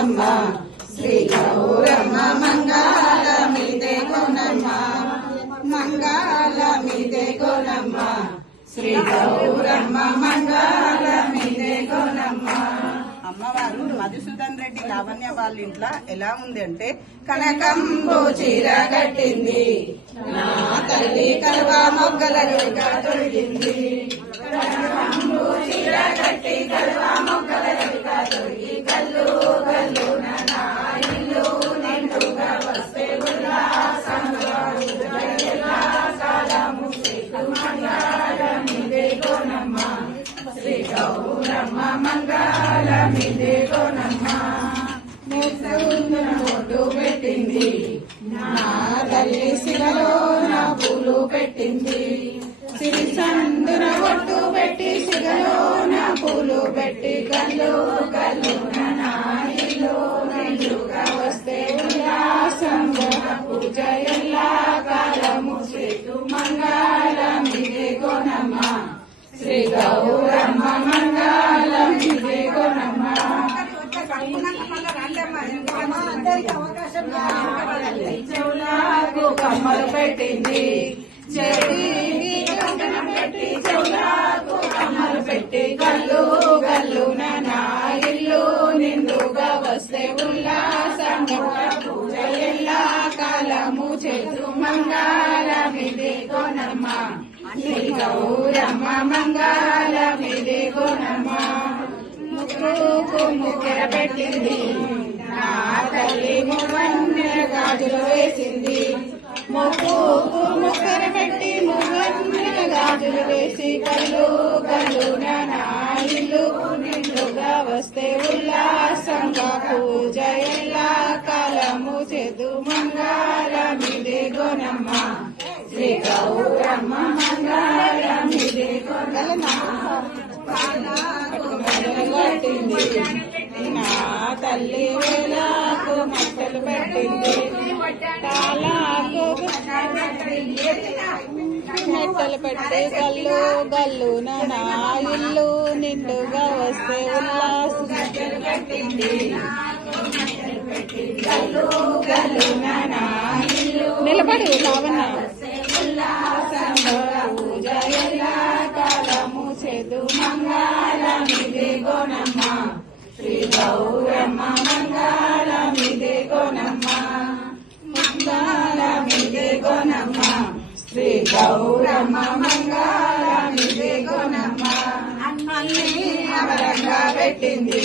గోనమ్మ శ్రీ గౌరమ్మ మంగళమిదే గోనమ్మ మంగళమిదే గోనమ్మ శ్రీ గౌరమ్మ మంగళమిదే గోనమ్మ. అమ్మవారు మధుసూదన్ రెడ్డి లావణ్య వాళ్ళ ఇంట్లో ఎలా ఉంది అంటే కనకంబు చీర కట్టింది, నా తల్లి కల్వా మొగ్గల తొడిగింది. కనకంబు చీర కట్టి కల్వా మొగ్గల తొడిగి కల్లు కల్లు నా ఇల్లు నిండుగా వస్తే ఉల్లాసంగా కాలము మంగళమిదే గోనమ్మ శ్రీ గౌరమ్మ మంగళమిదే గోనమ్మ. ఒట్టు పెట్టింది, నా తల్లి శిలలో నా పూలు పెట్టింది. సిరి సందున ఒట్టు పెట్టి సిగలో నా పూలు పెట్టి కళ్ళు కళ్ళు నా ఇల్లు నిండుగా వస్తే ఉల్లాసంగా పూజ ఎల్లా కాలము చేతు మంగళమిదే గోనమ్మ శ్రీ గౌరమ్మ మంగళమిదే గోనమ్మ. చెవులకు కమ్మలు పెట్టింది, చెవికి కంకణం పెట్టి చెవులకు కమ్మలు పెట్టి కళ్ళు కళ్ళు నా ఇల్లు నిండుగా వస్తే ఉల్లాసంగా పూజ ఎల్లా కాలము చేతు మంగళమిదే గోనమ్మ శ్రీ గౌరమ్మ మంగళమిదే గోనమ్మ. ముక్కుకు ముక్కెర పెట్టింది, నా తల్లి మువ్వన్నెల గాజులు వేసింది. ముక్కుకు ముక్కెర పెట్టి మువ్వన్నెల గాజులు వేసి కళ్ళు కళ్ళు నా ఇల్లు నిండుగా వస్తే ఉల్లాసంగా పూజ ఎల్లా కాలము చేతు మంగళమిదే గోనమ్మ శ్రీ గౌరమ్మ మంగళమిదే గోనమ్మ. పట్టింది, నా తల్లి వేలకు మట్టలు పెట్టింది. తాళాకు మెట్టలు పెట్టి గల్లు గల్లు నా ఇల్లు నిండుగా వస్తే ఉల్లాసం పెట్టింది. నిలబడి లావణ పూజ ఎలా కాలము చేదు మంగళమిదే గోనమ్మ శ్రీ గౌరమ్మ మంగళమిదే గోనమ్మ మంగళమిదే గోనమ్మ శ్రీ గౌరమ్మ మంగళమిదే గోనమ్మ. అన్నీ అమరంగా పెట్టింది,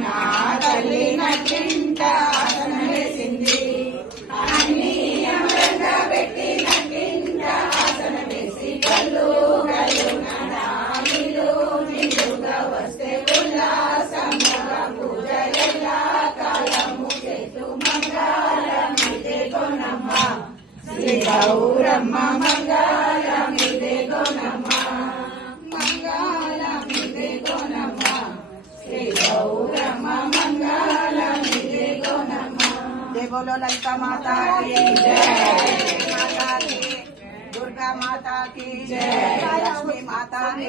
నా తల్లి నట్టింట ఆసన వేసింది. అన్నీ అమరంగా పెట్టి నట్టింట ఆసన వేసి కళ్ళు కళ్ళు నా ఇల్లు నిండుగా వస్తే ఉల్లాసంగా పూజ ఎల్లా కాలము చేతు మంగళమిదే గోనమ్మ శ్రీ గౌరమ్మ మంగళమిదే గోనమ్మ మంగళమిదే గోనమ్మ శ్రీ గౌరమ్మ మంగళమిదే గోనమ్మ. జై బోలో లలితా మాతా की जय, माता की दुर्गा माता की जय, लक्ष्मी माता की